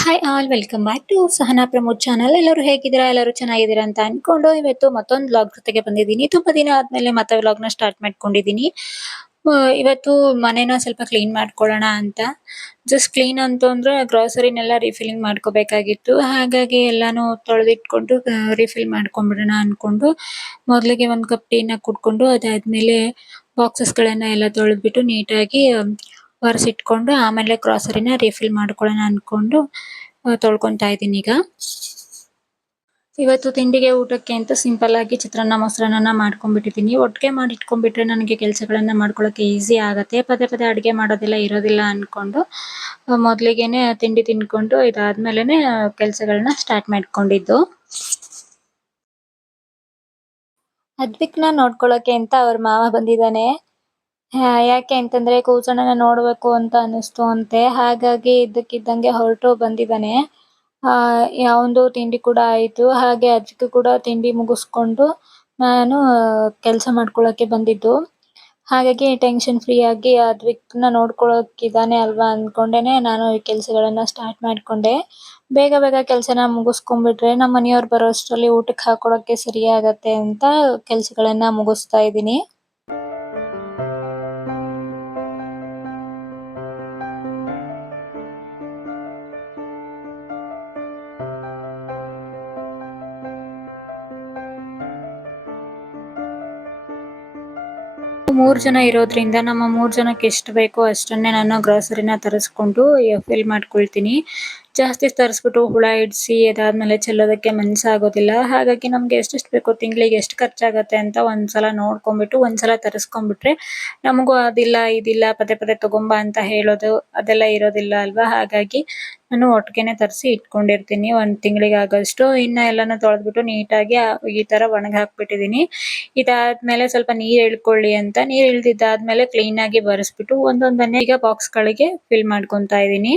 Hi all welcome back to Sahana Pramod channel. ಎಲ್ಲರೂ ಹೇಗಿದ್ದೀರಾ? ಎಲ್ಲರೂ ಚೆನ್ನಾಗಿದ್ದೀರಾ ಅಂತ ಅನ್ಕೊಂಡು ಇವತ್ತು ಮತ್ತೊಂದು ವ್ಲಾಗ್ ಜೊತೆಗೆ ಬಂದಿದ್ದೀನಿ. ತುಂಬಾ ದಿನ ಆದ್ಮೇಲೆ ಮತ್ತೆ ವ್ಲಾಗ್‌ನ ಸ್ಟಾರ್ಟ್ ಮಾಡ್ಕೊಂಡಿದ್ದೀನಿ. ಇವತ್ತು ಮನೇನ ಸ್ವಲ್ಪ ಕ್ಲೀನ್ ಮಾಡ್ಕೊಳ್ಳೋಣ ಅಂತ. ಜಸ್ಟ್ ಕ್ಲೀನ್ ಅಂತ ಅಂದ್ರೆ ಗ್ರಾಸರಿನೆಲ್ಲ ರೀಫಿಲ್ಲಿಂಗ್ ಮಾಡ್ಕೋಬೇಕಾಗಿತ್ತು. ಹಾಗಾಗಿ ಎಲ್ಲಾನು ತೊಳೆದಿಟ್ಕೊಂಡು ರೀಫಿಲ್ ಮಾಡ್ಕೊಂಡ್ಬಿಡೋಣ ಅನ್ಕೊಂಡು ಮೊದಲಿಗೆ ಒಂದು ಕಪ್ ಟೀನ ಕುಡ್ಕೊಂಡು ಅದಾದ್ಮೇಲೆ ಬಾಕ್ಸಸ್‌ಗಳನ್ನ ಎಲ್ಲ ತೊಳೆದ್ಬಿಟ್ಟು ನೀಟಾಗಿ ಒರೆಸಿಟ್ಕೊಂಡು ಆಮೇಲೆ ಗ್ರಾಸರಿನ ರೀಫಿಲ್ ಮಾಡ್ಕೊಳ್ಳೋಣ ಅನ್ಕೊಂಡು ತೊಳ್ಕೊಂತಾ ಇದ್ದೀನಿ ಈಗ. ಇವತ್ತು ತಿಂಡಿಗೆ ಊಟಕ್ಕೆ ಅಂತ ಸಿಂಪಲ್ ಆಗಿ ಚಿತ್ರಾನ್ನ ಮೊಸರನ್ನ ಮಾಡ್ಕೊಂಡ್ಬಿಟ್ಟಿದ್ದೀನಿ. ಒಟ್ಟಿಗೆ ಮಾಡಿ ಇಟ್ಕೊಂಡ್ಬಿಟ್ರೆ ನನಗೆ ಕೆಲಸಗಳನ್ನ ಮಾಡ್ಕೊಳ್ಳೋಕೆ ಈಸಿ ಆಗತ್ತೆ. ಪದೇ ಪದೇ ಅಡುಗೆ ಮಾಡೋದೆಲ್ಲ ಇರೋದಿಲ್ಲ ಅನ್ಕೊಂಡು ಮೊದಲಿಗೆನೆ ತಿಂಡಿ ತಿನ್ಕೊಂಡು ಇದಾದ್ಮೇಲೆನೆ ಕೆಲಸಗಳನ್ನ ಸ್ಟಾರ್ಟ್ ಮಾಡ್ಕೊಂಡಿದ್ದು. ಅದ್ವಿಕ್‌ನ ನೋಡ್ಕೊಳ್ಳೋಕೆ ಅಂತ ಅವ್ರ ಮಾವ ಬಂದಿದ್ದಾನೆ. ಯಾಕೆ ಅಂತಂದ್ರೆ ಕೂಸಣ್ಣನ ನೋಡ್ಬೇಕು ಅಂತ ಅನ್ನಿಸ್ತು ಅಂತೆ. ಹಾಗಾಗಿ ಇದ್ದಕ್ಕಿದ್ದಂಗೆ ಹೊರಟು ಬಂದಿದ್ದಾನೆ. ಅವಂದು ತಿಂಡಿ ಕೂಡ ಆಯ್ತು. ಹಾಗೆ ಅಜ್ಜಿಗೂ ಕೂಡ ತಿಂಡಿ ಮುಗಿಸ್ಕೊಂಡು ನಾನು ಕೆಲಸ ಮಾಡ್ಕೊಳ್ಳೋಕೆ ಬಂದಿದ್ದು. ಹಾಗಾಗಿ ಟೆನ್ಷನ್ ಫ್ರೀ ಆಗಿ ಅದ್ವಿಕ್‌ನ ನೋಡ್ಕೊಳ್ಳೋಕಿದ್ದಾನೆ ಅಲ್ವಾ ಅನ್ಕೊಂಡೇನೆ ನಾನು ಈ ಕೆಲಸಗಳನ್ನ ಸ್ಟಾರ್ಟ್ ಮಾಡ್ಕೊಂಡೆ. ಬೇಗ ಬೇಗ ಕೆಲಸನ ಮುಗಿಸ್ಕೊಂಡ್ಬಿಟ್ರೆ ನಮ್ಮ ಮನೆಯವ್ರು ಬರೋ ಅಷ್ಟರಲ್ಲಿ ಊಟಕ್ಕೆ ಹಾಕೊಳಕ್ಕೆ ಸರಿ ಆಗತ್ತೆ ಅಂತ ಕೆಲಸಗಳನ್ನ ಮುಗಿಸ್ತಾ ಇದ್ದೀನಿ. ಮೂರು ಜನ ಇರೋದ್ರಿಂದ ನಮ್ಮ 3 ಜನಕ್ಕೆ ಎಷ್ಟು ಬೇಕೋ ಅಷ್ಟನ್ನೇ ನಾನು ಗ್ರಾಸರಿನ ತರಿಸ್ಕೊಂಡು ಫಿಲ್ ಮಾಡ್ಕೊಳ್ತೀನಿ. ಜಾಸ್ತಿ ತರಿಸ್ಬಿಟ್ಟು ಹುಳ ಹಿಡ್ಸಿ ಅದಾದ್ಮೇಲೆ ಚೆಲ್ಲೋದಕ್ಕೆ ಮನಸ್ಸಾಗೋದಿಲ್ಲ. ಹಾಗಾಗಿ ನಮ್ಗೆ ಎಷ್ಟೆಷ್ಟು ಬೇಕೋ ತಿಂಗಳಿಗೆ ಎಷ್ಟು ಖರ್ಚಾಗತ್ತೆ ಅಂತ ಒಂದ್ಸಲ ನೋಡ್ಕೊಂಡ್ಬಿಟ್ಟು ಒಂದ್ಸಲ ತರಿಸ್ಕೊಂಡ್ಬಿಟ್ರೆ ನಮಗೂ ಅದಿಲ್ಲ ಇದಿಲ್ಲ ಪದೇ ಪದೇ ತಗೊಂಬಾ ಅಂತ ಹೇಳೋದು ಅದೆಲ್ಲ ಇರೋದಿಲ್ಲ ಅಲ್ವಾ. ಹಾಗಾಗಿ ನಾನು ಒಟ್ಟಿಗೆನೆ ತರಿಸಿ ಇಟ್ಕೊಂಡಿರ್ತೀನಿ 1 ತಿಂಗಳಿಗೆ ಆಗೋಷ್ಟು. ಇನ್ನ ಎಲ್ಲಾನು ತೊಳೆದ್ಬಿಟ್ಟು ನೀಟಾಗಿ ಈ ತರ ಒಣಗಿ ಹಾಕ್ಬಿಟ್ಟಿದ್ದೀನಿ. ಇದಾದ್ಮೇಲೆ ಸ್ವಲ್ಪ ನೀರ್ ಇಳ್ಕೊಳ್ಳಿ ಅಂತ ನೀರ್ ಇಳ್ದಿದ್ದಾದ್ಮೇಲೆ ಕ್ಲೀನ್ ಆಗಿ ಬರೆಸ್ಬಿಟ್ಟು ಒಂದೊಂದನ್ನೇ ಈಗ ಬಾಕ್ಸ್‌ಗಳಿಗೆ ಫಿಲ್ ಮಾಡ್ಕೊಂತಾ ಇದ್ದೀನಿ.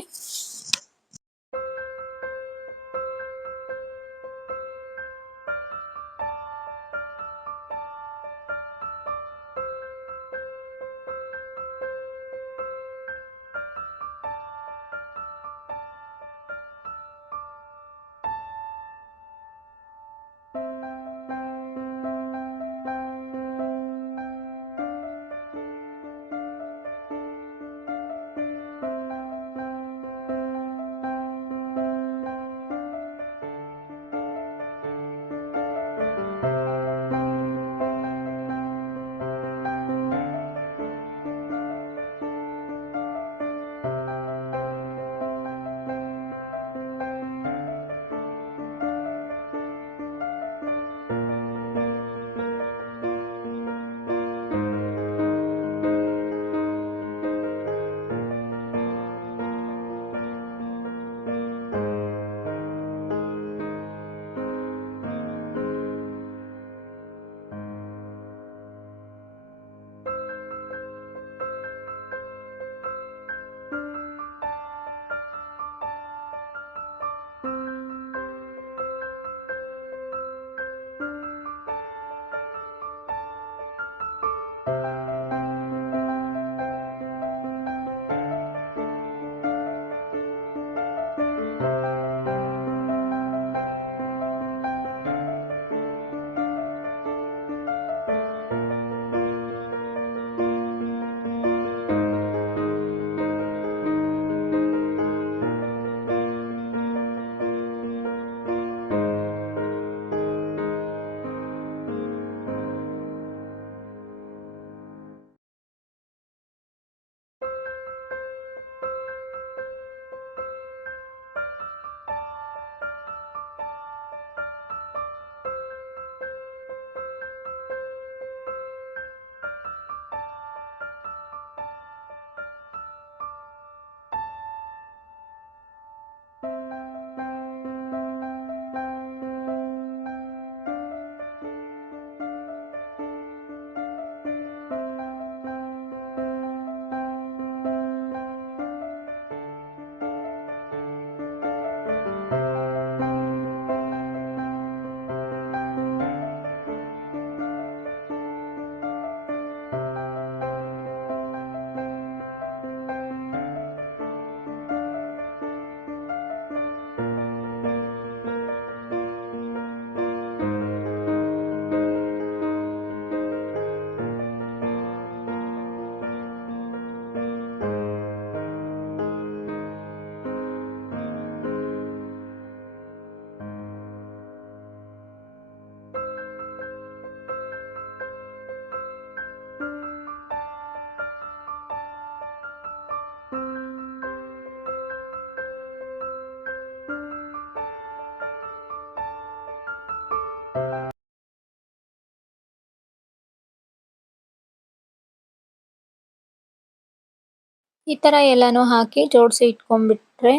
ಈ ತರ ಎಲ್ಲಾನು ಹಾಕಿ ಜೋಡಿಸಿ ಇಟ್ಕೊಂಡ್ಬಿಟ್ರೆ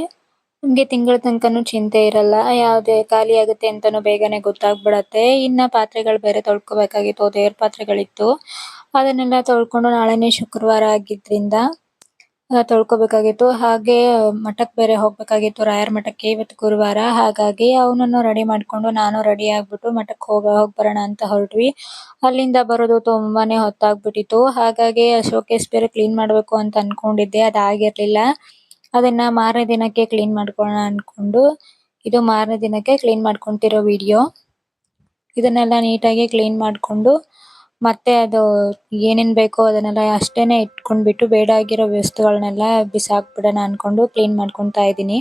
ನಮ್ಗೆ ತಿಂಗಳ ತನಕನೂ ಚಿಂತೆ ಇರಲ್ಲ. ಯಾವ್ದೇ ಖಾಲಿ ಆಗುತ್ತೆ ಅಂತಾನೂ ಬೇಗನೆ ಗೊತ್ತಾಗ್ಬಿಡತ್ತೆ. ಇನ್ನ ಪಾತ್ರೆಗಳು ಬೇರೆ ತೊಳ್ಕೊಬೇಕಾಗಿತ್ತು. ದೇವ್ರ ಪಾತ್ರೆಗಳಿತ್ತು. ಅದನ್ನೆಲ್ಲ ತೊಳ್ಕೊಂಡು ನಾಳೆನೇ ಶುಕ್ರವಾರ ಆಗಿದ್ರಿಂದ ತೊಳ್ಕೊಬೇಕಾಗಿತ್ತು. ಹಾಗೆ ಮಠಕ್ಕೆ ಬೇರೆ ಹೋಗ್ಬೇಕಾಗಿತ್ತು, ರಾಯರ ಮಠಕ್ಕೆ. ಇವತ್ತು ಗುರುವಾರ. ಹಾಗಾಗಿ ಅವನನ್ನು ರೆಡಿ ಮಾಡ್ಕೊಂಡು ನಾನು ರೆಡಿ ಆಗ್ಬಿಟ್ಟು ಮಠಕ್ಕೆ ಹೋಗ್ಬರೋಣ ಅಂತ ಹೊರಟ್ವಿ. ಅಲ್ಲಿಂದ ಬರೋದು ತುಂಬಾನೇ ಹೊತ್ತಾಗ್ಬಿಟ್ಟಿತ್ತು. ಹಾಗಾಗಿ ಶೋಕೇಸ್ ಬೇರೆ ಕ್ಲೀನ್ ಮಾಡ್ಬೇಕು ಅಂತ ಅನ್ಕೊಂಡಿದ್ದೆ. ಅದಾಗಿರ್ಲಿಲ್ಲ. ಅದನ್ನ ಮಾರನೇ ದಿನಕ್ಕೆ ಕ್ಲೀನ್ ಮಾಡ್ಕೊಳ್ಳೋಣ ಅನ್ಕೊಂಡು ಇದು ಮಾರನೇ ದಿನಕ್ಕೆ ಕ್ಲೀನ್ ಮಾಡ್ಕೊಂತಿರೋ ವಿಡಿಯೋ. ಇದನ್ನೆಲ್ಲ ನೀಟಾಗಿ ಕ್ಲೀನ್ ಮಾಡ್ಕೊಂಡು ಮತ್ತೆ ಅದು ಏನೇನ್ ಬೇಕೋ ಅದನ್ನೆಲ್ಲ ಅಷ್ಟೇನೆ ಇಟ್ಕೊಂಡ್ಬಿಟ್ಟು ಬೇಡ ಆಗಿರೋ ವಸ್ತುಗಳನ್ನೆಲ್ಲ ಬಿಸಾಕ್ಬಿಡೋಣ ಅನ್ಕೊಂಡು ಕ್ಲೀನ್ ಮಾಡ್ಕೊಂತಾ ಇದ್ದೀನಿ.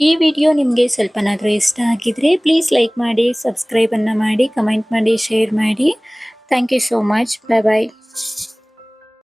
ಈ ವಿಡಿಯೋ ನಿಮಗೆ ಸ್ವಲ್ಪನಾದರೂ ಇಷ್ಟ ಆಗಿದ್ರೆ ಪ್ಲೀಸ್ ಲೈಕ್ ಮಾಡಿ, ಸಬ್ಸ್ಕ್ರೈಬ್ ಅನ್ನ ಮಾಡಿ, ಕಮೆಂಟ್ ಮಾಡಿ, ಶೇರ್ ಮಾಡಿ. Thank you so much. Bye bye.